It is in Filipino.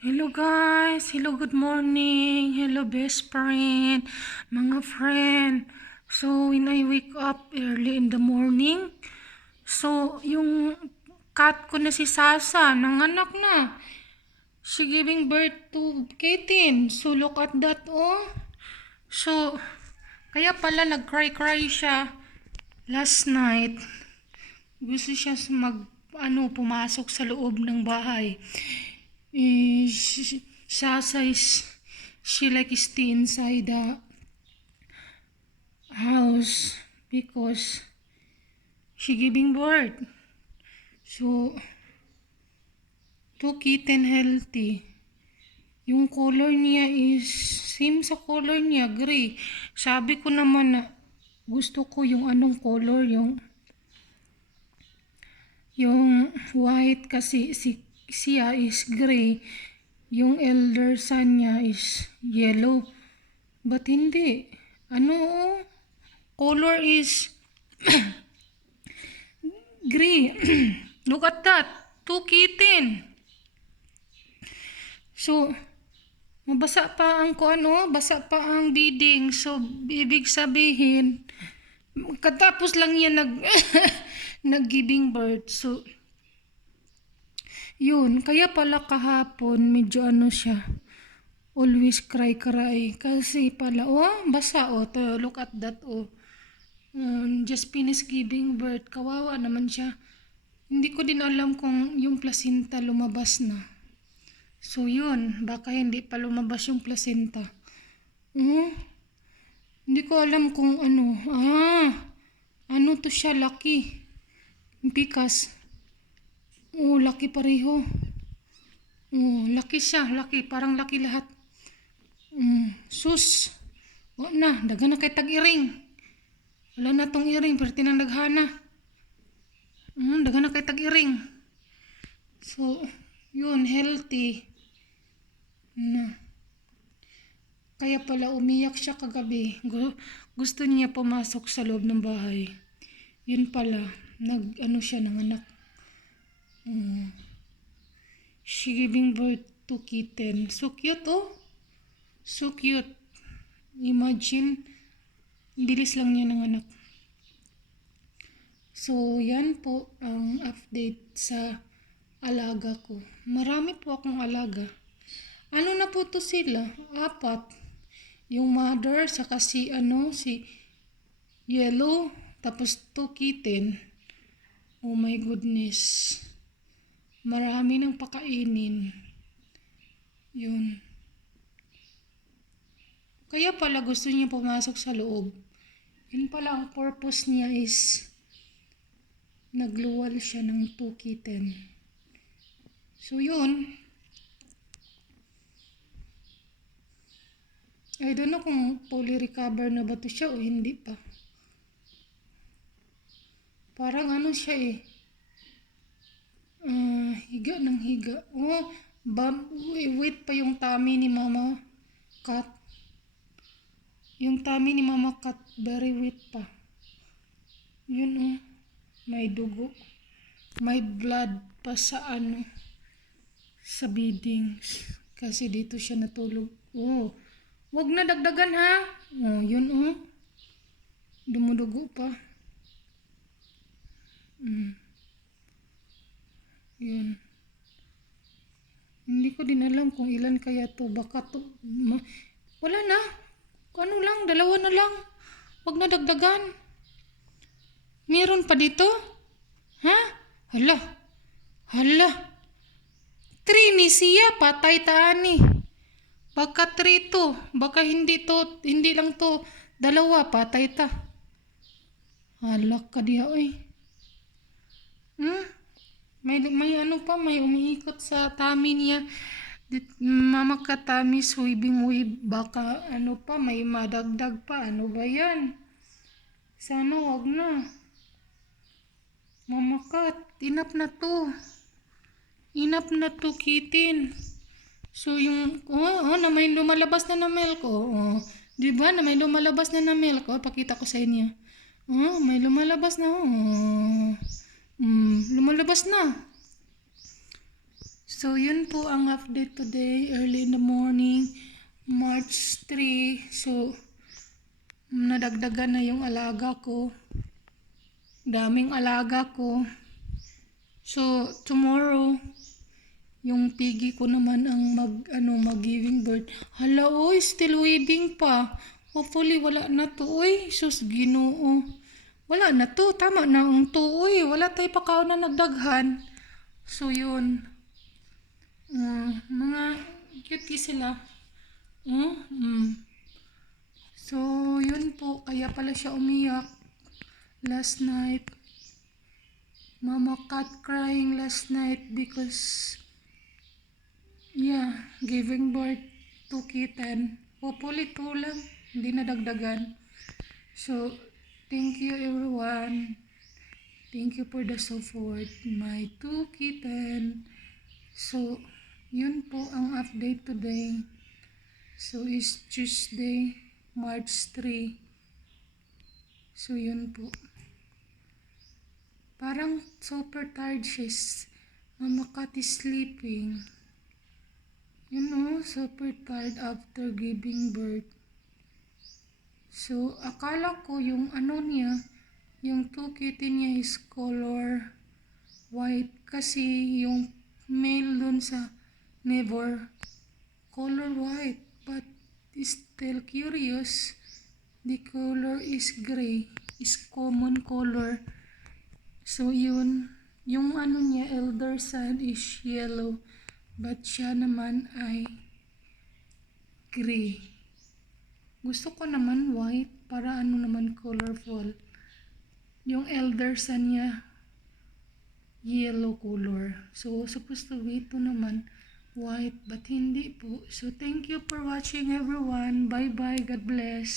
Hello guys, hello good morning, hello best friend, mga friend. So when I wake up early in the morning, so yung cat ko na si Sasa, nanganak na. She giving birth to kitten. So look at that oh. So kaya pala nag-cry siya last night. Gusto siya pumasok sa loob ng bahay. Sasa is she like stay inside the house because she giving birth. So to kitten healthy. Yung color niya is same sa color niya, gray. Sabi ko naman na gusto ko yung anong color, yung white kasi siya is gray. Yung elder son niya is yellow. But hindi. Color is gray. Look at that. Two kitten. So, basa pa ang diding. So, ibig sabihin, katapos lang yan nag-giving birth. So, yun. Kaya pala kahapon, medyo siya. Always cry. Kasi pala, basa look at that just finished giving birth. Kawawa naman siya. Hindi ko din alam kung yung placenta lumabas na. So yun, baka hindi pa lumabas yung placenta. Hindi ko alam kung ano to siya, laki. Because, laki pareho. Laki siya, laki. Parang laki lahat. Sus. Daga na kay tag-iring. Wala na tong iring, pero tinandaghana. Daga na kay tag-iring. So, yun, healthy. Kaya pala umiyak siya kagabi. Gusto niya pumasok sa loob ng bahay. Yun pala, siya nanganak. She giving birth to kitten. So cute So cute. Imagine, bilis lang niya nanganak. So, yan po ang update sa alaga ko. Marami po akong alaga. Ano na po to sila? 4. Yung mother, saka si yellow, tapos 2 kitten. Oh my goodness. Marami ng pakainin. Yun. Kaya pala gusto niya pumasok sa loob. Yun pala ang purpose niya is nagluwal siya ng 2 kitten. So yun. I don't know kung fully recover na ba to siya o hindi pa. Parang siya higa ng higa. Wait pa yung tummy ni Mama Cat. Yung tummy ni Mama Cat, very wet pa. Yun may dugo. May blood pa sa sa beadings. Kasi dito siya natulog. Wag na dagdagan ha. Yun dumudugo pa. Yun. Hindi ko din alam kung ilan kaya to. Baka to, wala na. Lang, 2 na lang. Wag na dagdagan. Meron pa dito? Ha? Hala. 3 ni siya, patay taani. Baka 3 to. Baka hindi lang to 2, patay ta. Hala ka diha May may umiikot sa tummy niya. Mama Cat tummy sweeping wave. Baka may madagdag pa. Ano ba yan? Sana wag na. Mama Cat, enough na to. Enough na to, kitten. So yung, na may lumalabas na milk. Diba na may lumalabas na milk? Pakita ko sa inyo. May lumalabas na. Lumalabas na. So, yun po ang update today, early in the morning, March 3. So, nadagdagan na yung alaga ko. Daming alaga ko. So, tomorrow, yung pigi ko naman ang mag-giving birth. Hala, oy, still waiting pa. Hopefully, wala na to, oy. Sus, Ginoo. Wala na to. Tama na ang to, oy. Wala tayo pa kao na nagdaghan. So, yun. Mga cute sila. So, yun po. Kaya pala siya umiyak last night. Mama cat crying last night because, yeah, giving birth to kitten. Hopefully, 2 lang. Hindi na dagdagan. So, thank you everyone. Thank you for the support. My 2 kitten. So, yun po ang update today. So, it's Tuesday, March 3. So, yun po. Parang super tired siya. Mama cat is sleeping. You know, super tired after giving birth. So, akala ko yung niya, yung 2 kitten niya is color white. Kasi yung male dun sa neighbor, color white. But still curious, the color is gray. Is common color. So, yun. Yung niya, elder son is yellow. But siya naman ay gray. Gusto ko naman white para naman colorful. Yung elder son niya, yellow color. So, supposed to be ito naman white, but hindi po. So, thank you for watching everyone. Bye-bye. God bless.